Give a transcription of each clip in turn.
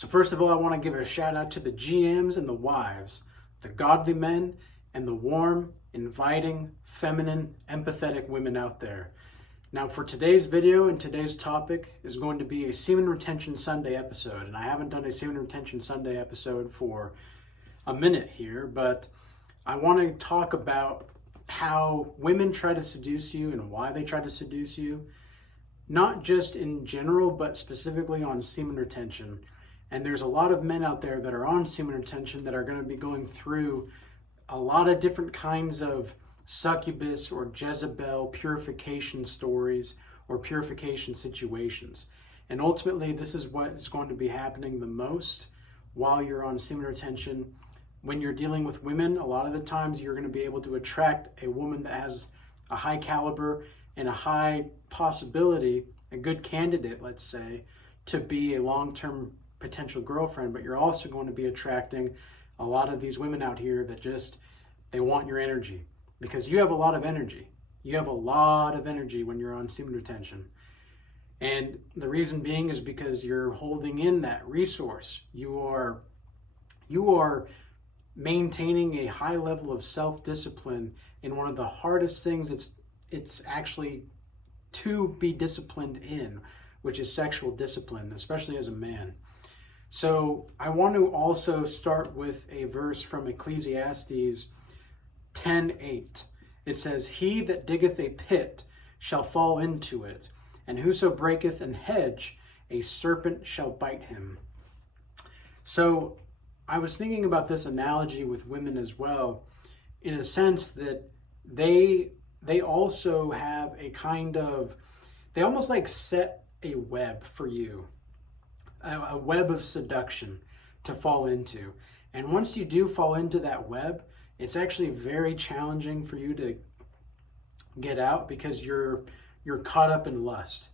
So first of all, I want to give a shout out to the GMs and the wives, the godly men and the warm, inviting, feminine, empathetic women out there. Now for today's video and today's topic is going to be a Semen Retention Sunday episode. And I haven't done a Semen Retention Sunday episode for a minute here, but I want to talk about how women try to seduce you and why they try to seduce you. Not just in general, but specifically on semen retention. And there's a lot of men out there that are on semen retention that are going to be going through a lot of different kinds of succubus or Jezebel purification stories or purification situations. And ultimately, this is what is going to be happening the most while you're on semen retention. When you're dealing with women, a lot of the times you're going to be able to attract a woman that has a high caliber and a high possibility, a good candidate, let's say, to be a long-term potential girlfriend, but you're also going to be attracting a lot of these women out here that just, they want your energy because you have a lot of energy. You have a lot of energy when you're on semen retention. And the reason being is because you're holding in that resource. You are maintaining a high level of self-discipline in one of the hardest things it's actually to be disciplined in, which is sexual discipline, especially as a man. So I want to also start with a verse from Ecclesiastes 10:8. It says, "He that diggeth a pit shall fall into it, and whoso breaketh an hedge, a serpent shall bite him." So I was thinking about this analogy with women as well, in a sense that they also have a kind of, they almost like set a web for you, a web of seduction to fall into. And once you do fall into that web, it's actually very challenging for you to get out because you're caught up in lust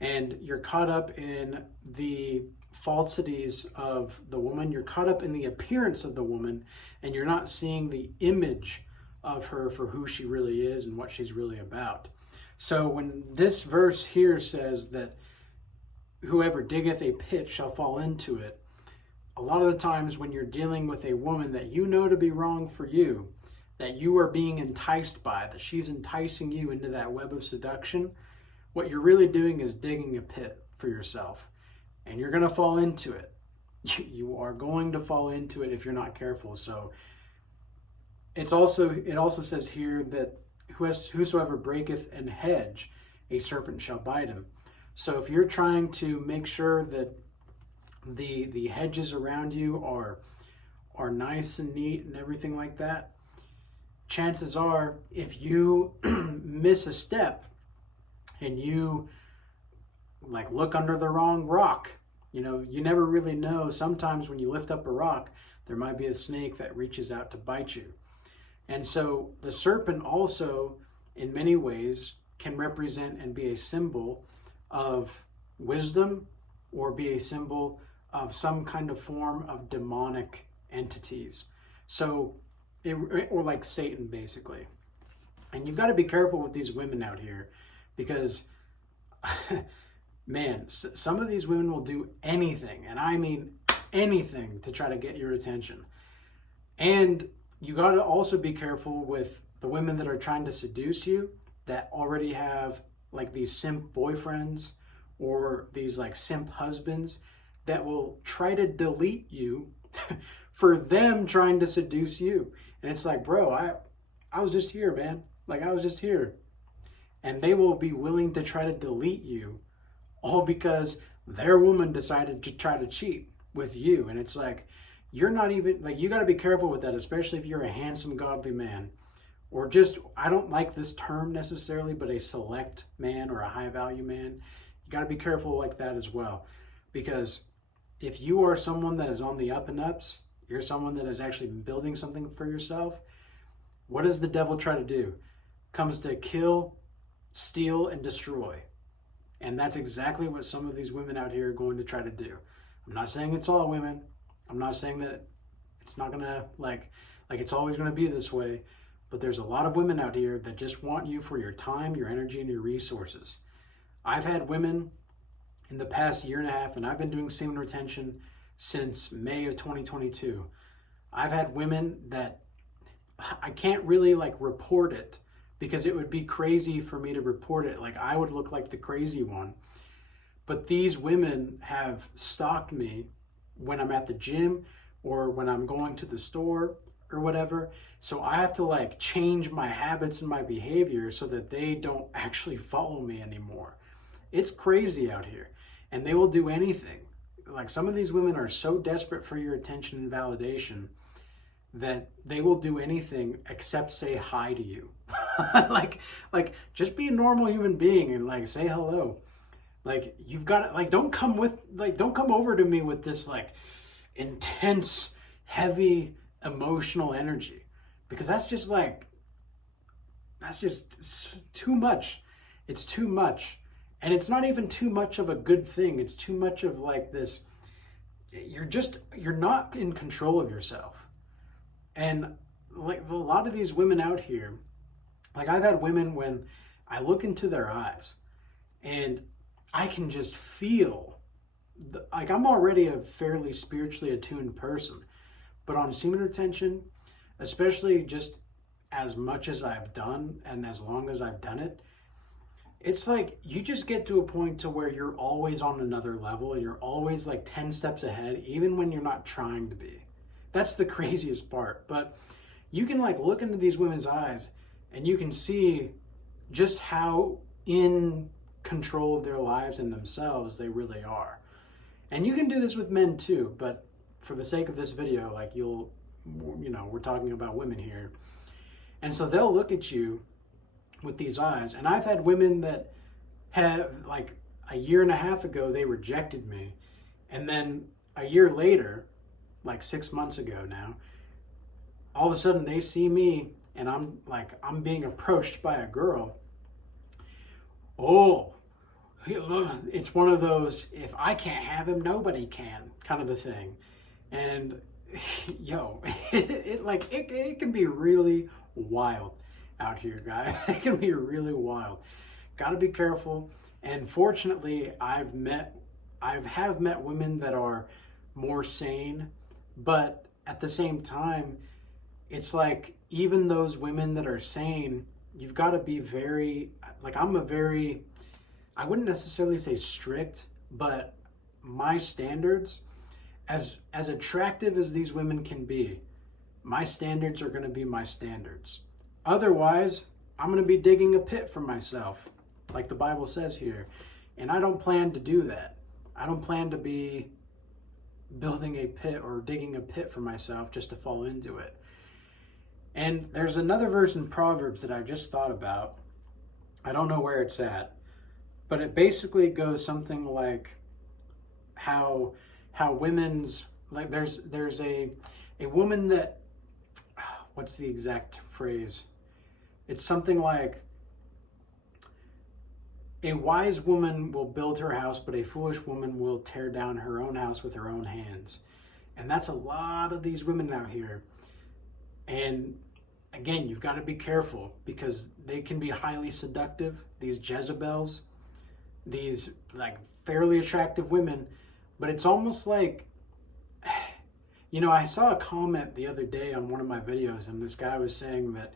and you're caught up in the falsities of the woman. You're caught up in the appearance of the woman and you're not seeing the image of her for who she really is and what she's really about. So when this verse here says that whoever diggeth a pit shall fall into it, a lot of the times when you're dealing with a woman that you know to be wrong for you, that you are being enticed by, that she's enticing you into that web of seduction, what you're really doing is digging a pit for yourself. And you're going to fall into it. You are going to fall into it if you're not careful. So it also says here that whosoever breaketh an hedge, a serpent shall bite him. So if you're trying to make sure that the hedges around you are nice and neat and everything like that, chances are if you miss a step and you like look under the wrong rock, you never really know. Sometimes when you lift up a rock, there might be a snake that reaches out to bite you. And so the serpent also, in many ways, can represent and be a symbol of wisdom or be a symbol of some kind of form of demonic entities. So, or like Satan, basically. And you've got to be careful with these women out here because, man, some of these women will do anything, and I mean anything, to try to get your attention. And you got to also be careful with the women that are trying to seduce you that already have like these simp boyfriends or these like simp husbands that will try to delete you for them trying to seduce you. And it's like, bro, I was just here, man. Like, I was just here. And they will be willing to try to delete you all because their woman decided to try to cheat with you. And it's like, you're not even, like, you got to be careful with that, especially if you're a handsome, godly man. Or just, I don't like this term necessarily, but a select man or a high value man. You got to be careful like that as well. Because if you are someone that is on the up and ups, you're someone that is actually building something for yourself, what does the devil try to do? Comes to kill, steal, and destroy. And that's exactly what some of these women out here are going to try to do. I'm not saying it's all women. I'm not saying that it's not going to, like it's always going to be this way. But there's a lot of women out here that just want you for your time, your energy, and your resources. I've had women in the past year and a half, and I've been doing semen retention since May of 2022. I've had women that I can't really like report it because it would be crazy for me to report it. Like I would look like the crazy one. But these women have stalked me when I'm at the gym or when I'm going to the store or whatever. So I have to like change my habits and my behavior so that they don't actually follow me anymore. It's crazy out here, and they will do anything. Like some of these women are so desperate for your attention and validation that they will do anything except say hi to you. like just be a normal human being and like say hello. Like you've got to, like don't come over to me with this like intense, heavy emotional energy, because that's just too much. It's too much. And it's not even too much of a good thing. It's too much of like this, you're not in control of yourself. And like a lot of these women out here, like I've had women when I look into their eyes and I can just feel, like I'm already a fairly spiritually attuned person, but on semen retention, especially just as much as I've done and as long as I've done it, it's like you just get to a point to where you're always on another level and you're always like 10 steps ahead, even when you're not trying to be. That's the craziest part. But you can like look into these women's eyes and you can see just how in control of their lives and themselves they really are. And you can do this with men too, but for the sake of this video, like we're talking about women here. And so they'll look at you with these eyes. And I've had women that have, like a year and a half ago, they rejected me. And then a year later, like 6 months ago now, all of a sudden they see me and I'm being approached by a girl. Oh, it's one of those, if I can't have him, nobody can kind of a thing. And it can be really wild out here, guys. It can be really wild. Got to be careful. And fortunately, I have met women that are more sane, but at the same time, it's like even those women that are sane, you've got to be very, like I wouldn't necessarily say strict, but my standards, as attractive as these women can be, my standards are going to be my standards. Otherwise, I'm going to be digging a pit for myself, like the Bible says here. And I don't plan to do that. I don't plan to be building a pit or digging a pit for myself just to fall into it. And there's another verse in Proverbs that I just thought about. I don't know where it's at, but it basically goes something like how women's, like there's a woman that, what's the exact phrase? It's something like, a wise woman will build her house, but a foolish woman will tear down her own house with her own hands. And that's a lot of these women out here. And again, you've got to be careful because they can be highly seductive, these Jezebels, these like fairly attractive women. But it's almost like, I saw a comment the other day on one of my videos, and this guy was saying that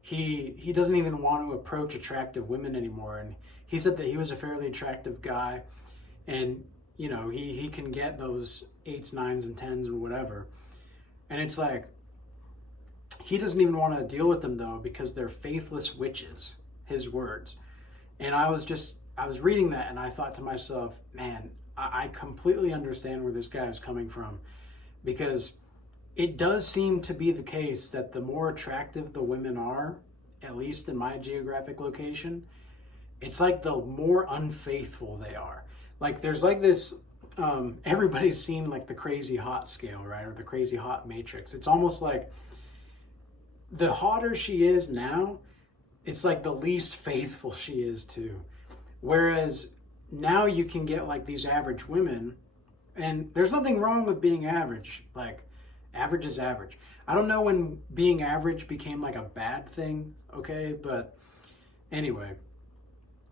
he doesn't even want to approach attractive women anymore. And he said that he was a fairly attractive guy, and he can get those 8s, 9s, and 10s or whatever. And it's like, he doesn't even want to deal with them though, because they're faithless witches, his words. And I was reading that and I thought to myself, man, I completely understand where this guy is coming from, because it does seem to be the case that the more attractive the women are, at least in my geographic location, it's like the more unfaithful they are. Like there's like this, everybody's seen like the crazy hot scale, right? Or the crazy hot matrix. It's almost like the hotter she is now, it's like the least faithful she is too. Whereas now you can get like these average women, and there's nothing wrong with being average. Like average is average. I don't know when being average became like a bad thing, okay? But anyway,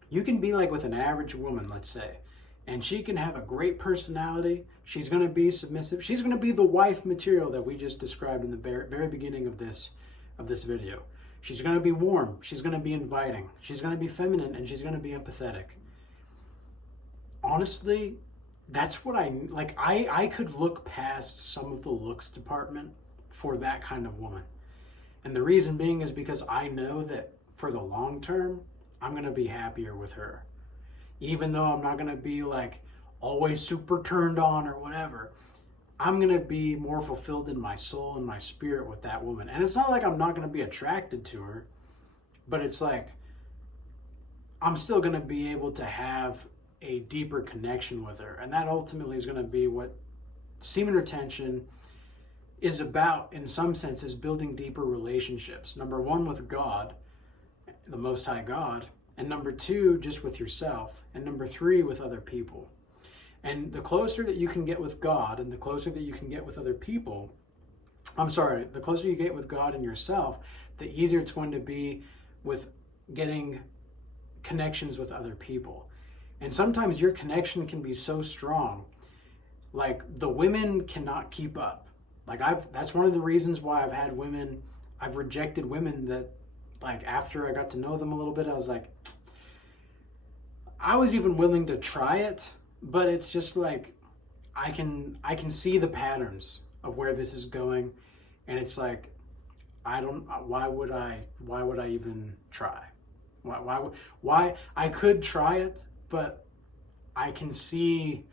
you can be like with an average woman, let's say, And she can have a great personality. She's going to be submissive. She's going to be the wife material that we just described in the very beginning of this video. She's going to be warm. She's going to be inviting. She's going to be feminine, and she's going to be empathetic. Honestly, that's what I could look past some of the looks department for that kind of woman. And the reason being is because I know that for the long term, I'm going to be happier with her. Even though I'm not going to be like always super turned on or whatever, I'm going to be more fulfilled in my soul and my spirit with that woman. And it's not like I'm not going to be attracted to her, but it's like I'm still going to be able to have a deeper connection with her. And that ultimately is going to be what semen retention is about, in some senses, building deeper relationships. Number one, with God, the Most High God. And number two, just with yourself. And number three, with other people. And the closer that you can get with God and the closer that you can get with other people, the closer you get with God and yourself, the easier it's going to be with getting connections with other people. And sometimes your connection can be so strong, like the women cannot keep up. Like that's one of the reasons why I've rejected women that, like, after I got to know them a little bit, I was like, I was even willing to try it, but it's just like, I can see the patterns of where this is going. And it's like, why would I even try? Why I could try it, but I can see,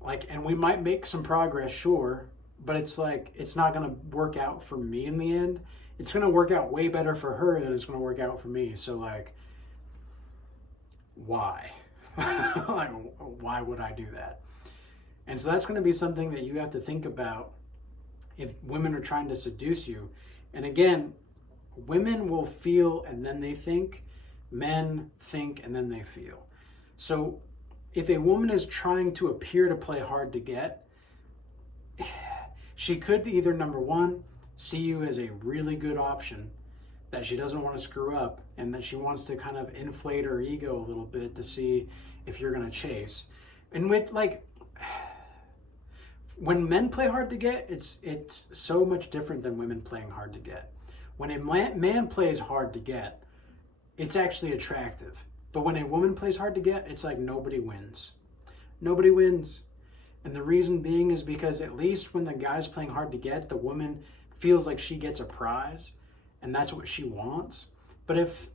like, and we might make some progress, sure, but it's like, it's not going to work out for me in the end. It's going to work out way better for her than it's going to work out for me. So, like, why? Like, why would I do that? And so that's going to be something that you have to think about if women are trying to seduce you. And again, women will feel and then they think. Men think and then they feel. So if a woman is trying to appear to play hard to get, she could either, number one, see you as a really good option that she doesn't want to screw up and that she wants to kind of inflate her ego a little bit to see if you're going to chase. And with, like, when men play hard to get, it's so much different than women playing hard to get. When a man plays hard to get, it's actually attractive. But when a woman plays hard to get, it's like nobody wins. Nobody wins. And the reason being is because at least when the guy's playing hard to get, the woman feels like she gets a prize and that's what she wants. But if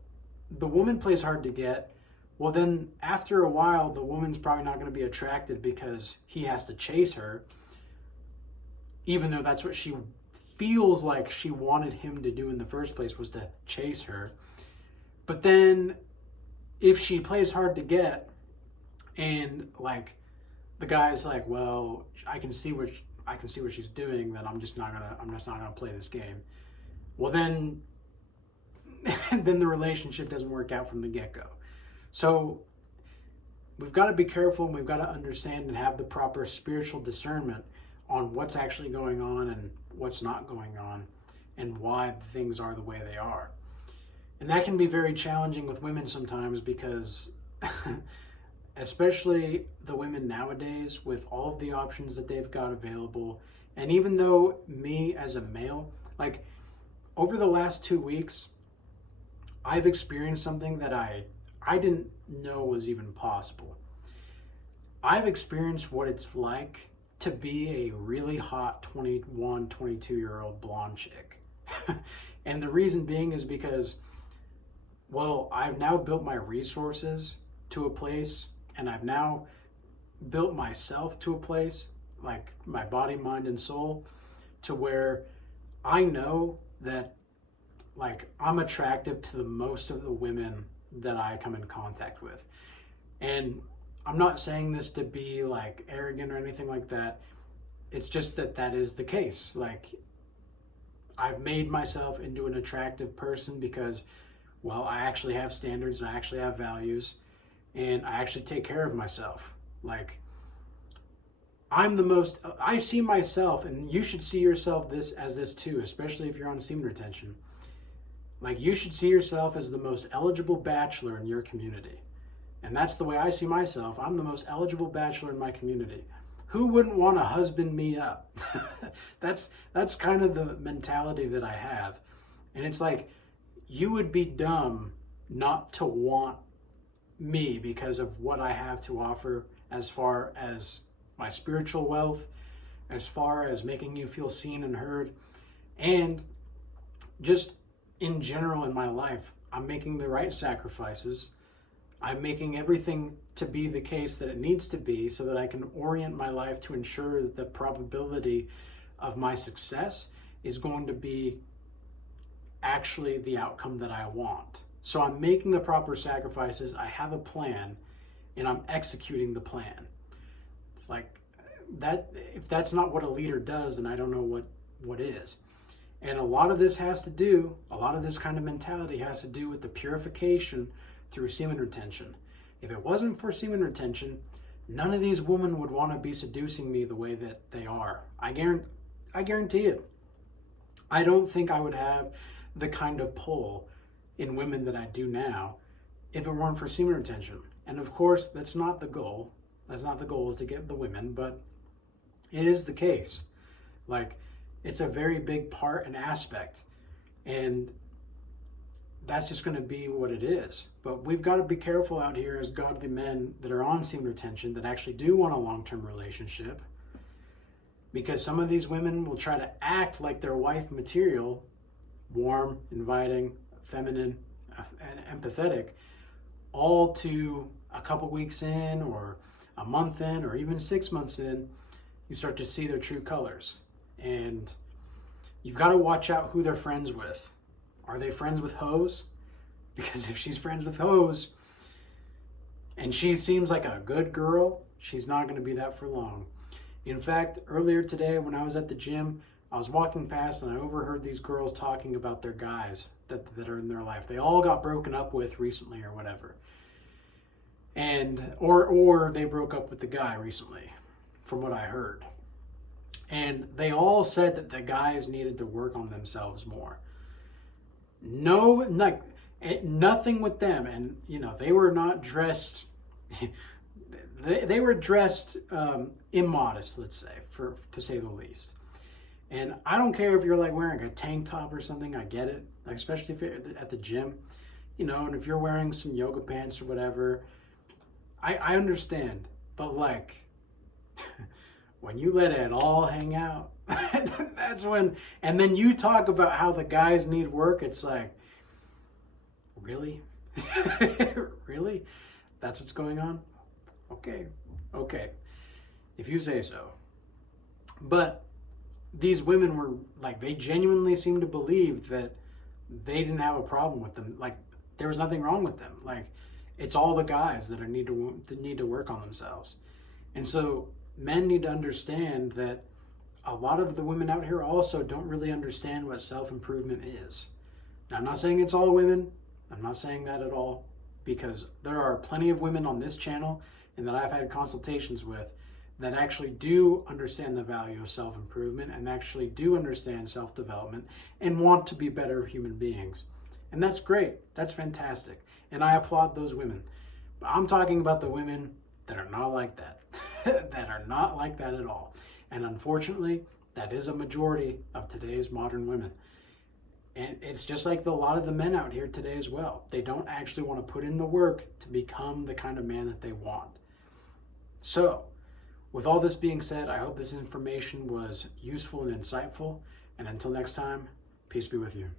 the woman plays hard to get, well, then after a while, the woman's probably not going to be attracted because he has to chase her, even though that's what she feels like she wanted him to do in the first place, was to chase her. But then if she plays hard to get and, like, the guy's like, well, I can see what she's doing, then I'm just not gonna play this game. Well, then the relationship doesn't work out from the get-go. So we've got to be careful and we've got to understand and have the proper spiritual discernment on what's actually going on and what's not going on and why things are the way they are. And that can be very challenging with women sometimes because especially the women nowadays with all of the options that they've got available. And even though me as a male, like, over the last 2 weeks, I've experienced something that I didn't know was even possible. I've experienced what it's like to be a really hot 21, 22-year-old blonde chick. And the reason being is because, well, I've now built my resources to a place, and I've now built myself to a place, like my body, mind, and soul, to where I know that, like, I'm attractive to the most of the women that I come in contact with. And I'm not saying this to be, like, arrogant or anything like that. It's just that is the case. Like, I've made myself into an attractive person because, well, I actually have standards and I actually have values and I actually take care of myself. Like, I see myself, and you should see yourself as this too, especially if you're on semen retention. Like, you should see yourself as the most eligible bachelor in your community. And that's the way I see myself. I'm the most eligible bachelor in my community. Who wouldn't want to husband me up? That's kind of the mentality that I have. And it's like, you would be dumb not to want me because of what I have to offer as far as my spiritual wealth, as far as making you feel seen and heard, and just in general in my life. I'm making the right sacrifices. I'm making everything to be the case that it needs to be so that I can orient my life to ensure that the probability of my success is going to be actually the outcome that I want. So I'm making the proper sacrifices, I have a plan, and I'm executing the plan. It's like that. If that's not what a leader does, then I don't know what is. And a lot of this kind of mentality has to do with the purification through semen retention. If it wasn't for semen retention, none of these women would want to be seducing me the way that they are. I guarantee it. I don't think I would have the kind of pull in women that I do now if it weren't for semen retention. And of course, that's not the goal. That's not the goal, is to get the women, but it is the case. Like, it's a very big part and aspect. And that's just going to be what it is. But we've got to be careful out here as godly men that are on semen retention, that actually do want a long-term relationship. Because some of these women will try to act like they're wife material, warm, inviting, feminine, and empathetic, all to a couple weeks in, or a month in, or even 6 months in, you start to see their true colors. And you've got to watch out who they're friends with. Are they friends with hoes? Because if she's friends with hoes and she seems like a good girl, she's not going to be that for long. In fact, earlier today when I was at the gym, I was walking past and I overheard these girls talking about their guys that are in their life. They all got broken up with recently or whatever. And or they broke up with the guy recently, from what I heard. And they all said that the guys needed to work on themselves more. Nothing with them. And, they were not dressed, they were dressed immodest, let's say, to say the least. And I don't care if you're like wearing a tank top or something, I get it. Like, especially if you're at the gym, and if you're wearing some yoga pants or whatever, I understand. But like, when you let it all hang out, that's when, and then you talk about how the guys need work, it's like, really? Really? That's what's going on? Okay. If you say so. But these women were like, they genuinely seemed to believe that they didn't have a problem with them. Like, there was nothing wrong with them. Like, it's all the guys that need to work on themselves. And so men need to understand that a lot of the women out here also don't really understand what self-improvement is. Now, I'm not saying it's all women. I'm not saying that at all, because there are plenty of women on this channel and that I've had consultations with that actually do understand the value of self-improvement and actually do understand self-development and want to be better human beings. And that's great. That's fantastic. And I applaud those women. But I'm talking about the women that are not like that, that are not like that at all. And unfortunately, that is a majority of today's modern women. And it's just like a lot of the men out here today as well. They don't actually want to put in the work to become the kind of man that they want. So, with all this being said, I hope this information was useful and insightful. And until next time, peace be with you.